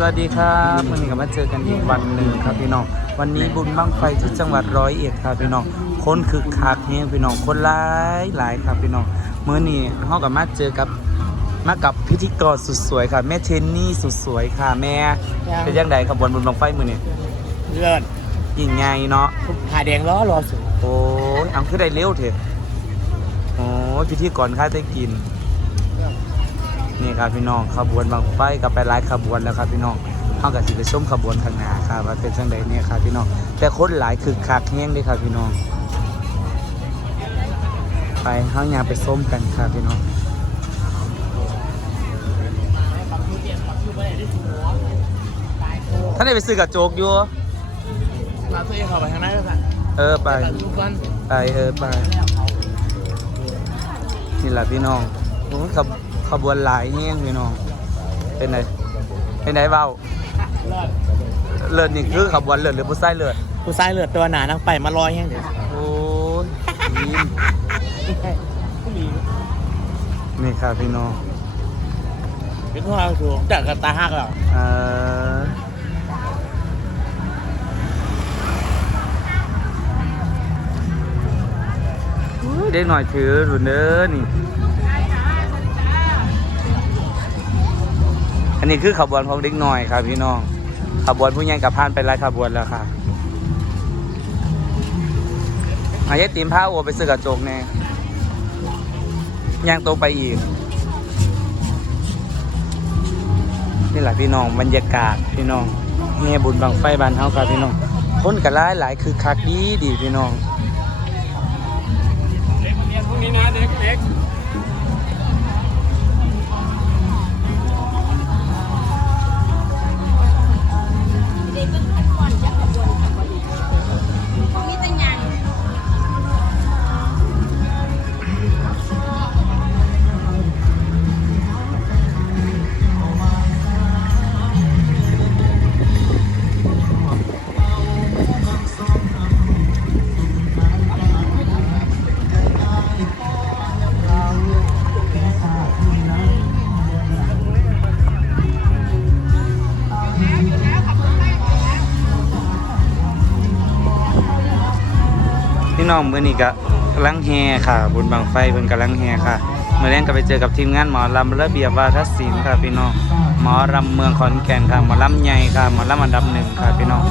สวัสดีครับวันนี้ก็มาเจอกันอีกวันหนึ่งครับพี่น้อง วันนี้บุญบั้งไฟที่จังหวัดร้อยเอ็ดครับพี่น้อง คนคึกคักเนี่ยพี่น้อง คนหลายหลายครับพี่น้องเมื่อนี้เฮากับมาเจอกับมากับพิธีกรสุดสวยค่ะ แม่เทนนี่สุดสวยค่ะ แม่จ้าเป็นยังไงขบวนบุญบั้งไฟมือนี้เลิศยิ่งใหญ่เนาะหาแดงล้อรอสูงโอ้ยเอาขึ้นได้เร็วเถอะโอ้ยพิธีกรค่าได้กิน นี่ครับพี่น้องขบวนบางไฟกับไปหลายขบวนแล้วครับพี่น้องเฮากับสิไปชมขบวนข้างหน้าครับว่าเป็นจังไดเนี่ยครับพี่น้องแต่คนหลายคือคักแห้งเด้ครับพี่น้อง ไปเฮาอยางไปส้มกันครับพี่น้องท่านได้ไปซื้อกับโจกอยู่เราตัวเองเข้าไปทางนั้นแล้วกันเออไปทุกวันไปเออไปนี่แหละพี่น้องโอ้ยขบ ขบวนหลายแห้งพี่น้อง เป็นไงเป็นไงเบ้าเลิศเลือดนี่คือขบวนเลือดหรือผู้ใส่เลือดผู้ชายเลือดตัวหนานั่งไปมาลอยแห้งเดี๋ยวโอ้ยยิ้มผู้หญิงนี่ครับพี่น้องเป็นพวกเราถูกจากกระตาหักแล้วเอ่ออุ๊ยเด็กหน่อยถือหรุนเด้อนี่ อันนี้คือขบวนของเด็กหน่อยครับพี่น้อง ขบวนผู้ใหญ่กับพานไปไล่ขบวนแล้วค่ะอายายติมผ้าโอไปซื้อกระจกแน่ย่างตรงไปอีก นี่แหละพี่น้องบรรยากาศพี่น้องเฮียบุญบังไฟบานเฮาครับพี่น้องคนกันหลายหลายคือคักดีดีพี่น้องเด็กเรียนพวกนี้นะเด็กเด็ก น้องเมื้อนี้ก็กำลังแฮค่ะ บุญบังไฟเพิ่นกำลังแฮค่ะเมื่อแรงก็ไปเจอกับทีมงานหมอลำระเบียบวาทศิลป์ค่ะพี่น้องหมอรำเมืองขอนแก่นค่ะหมอลำใหญ่ค่ะหมอลำอันดับหนึ่งค่ะพี่น้อง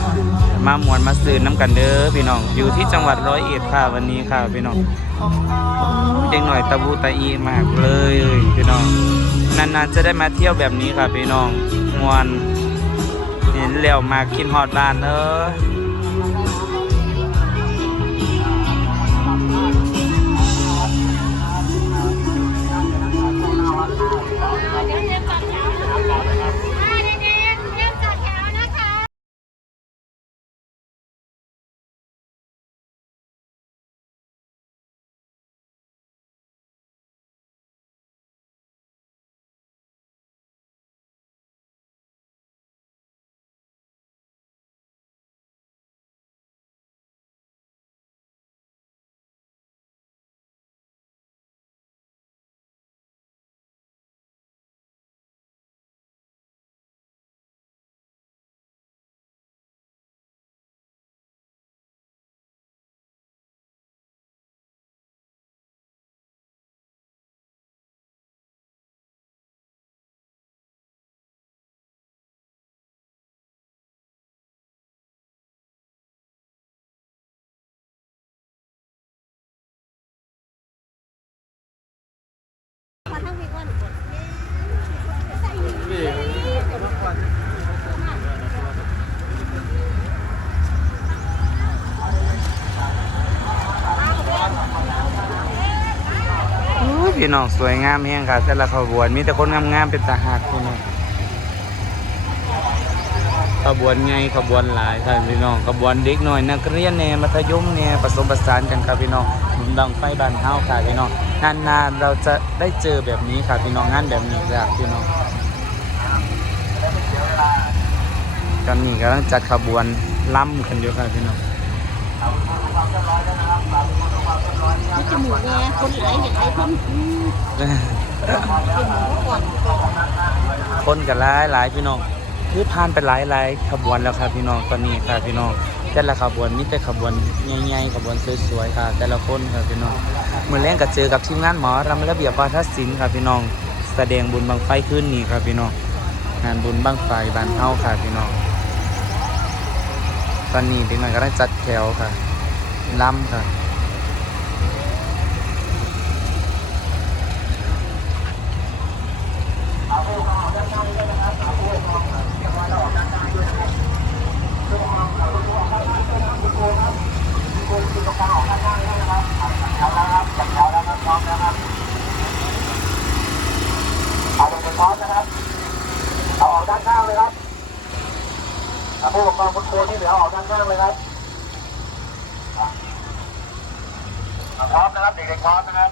มามวนมาซื้อน้ำกันเด้อพี่น้องอยู่ที่จังหวัดร้อยเอ็ดค่ะวันนี้ค่ะพี่น้องเด็กหน่อยตะบูตะอีมากเลยพี่น้องนานๆจะได้มาเที่ยวแบบนี้ค่ะพี่น้องมวนเห็นแล้วมากินฮอดบ้านเออ พี่น้องสวยงามแฮงค่ะ แต่ละขบวนมีแต่คนงามๆเป็นตาหักพี่น้องขบวนไงขบวนหลายค่ะพี่น้องขบวนเด็กหน่อยนักเรียนเนี่ยมัธยมเนี่ยผสมผสานกันครับพี่น้องบุญดังไฟบานเฮาค่ะพี่น้องนานๆเราจะได้เจอแบบนี้ค่ะพี่น้องงานแบบนี้ครับพี่น้องตอนนี้กำลังจัดขบวนล่ำกันอยู่ค่ะพี่น้อง มีจมูกไงคนไหลเห็นไหลคนอืมเป็นหมูก่อนคนกันหลายหลายพี่น้องคือผ่านไปหลายหลายขบวนแล้วครับพี่น้องตอนนี้ครับพี่น้องแต่ละขบวนมีแต่ขบวนใหญ่ๆขบวนสวยๆครับแต่ละคนครับพี่น้องเมื่อแรงก็เจอกับทีมงานหมอรำระเบียบวาทศิลป์ครับพี่น้อง แสดงบุญบังไฟขึ้นนี่ครับพี่น้องงานบุญบังไฟบานเฮาครับพี่น้องตอนนี้เด็น้อยก็ได้จัดแถวค่ะล่ำค่ะ เอาออกด้านข้างเลยครับผู้ปกครองคุณครูที่เหลือออกด้านข้างเลยครับอะพร้อมนะครับ เด็กๆพร้อมนะครับ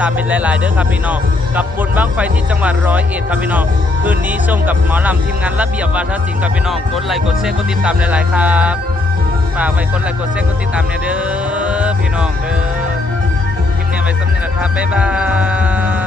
ตามเป็นหลาย ๆ เด้อครับพี่น้องกับบุญบ้างไฟที่จังหวัดร้อยเอ็ดครับพี่น้องคืนนี้ชมกับหมอลำทีมงานระเบียบวาทศิลป์ครับพี่น้องกดไลค์กดแชร์กดติดตามหลาย ๆ ครับฝากไว้กดไลค์กดแชร์กดติดตามเนี่ยเด้อพี่น้องเด้อคลิปนี้ไว้ซ้ำเนี่ยแหละครับบ๊ายบาย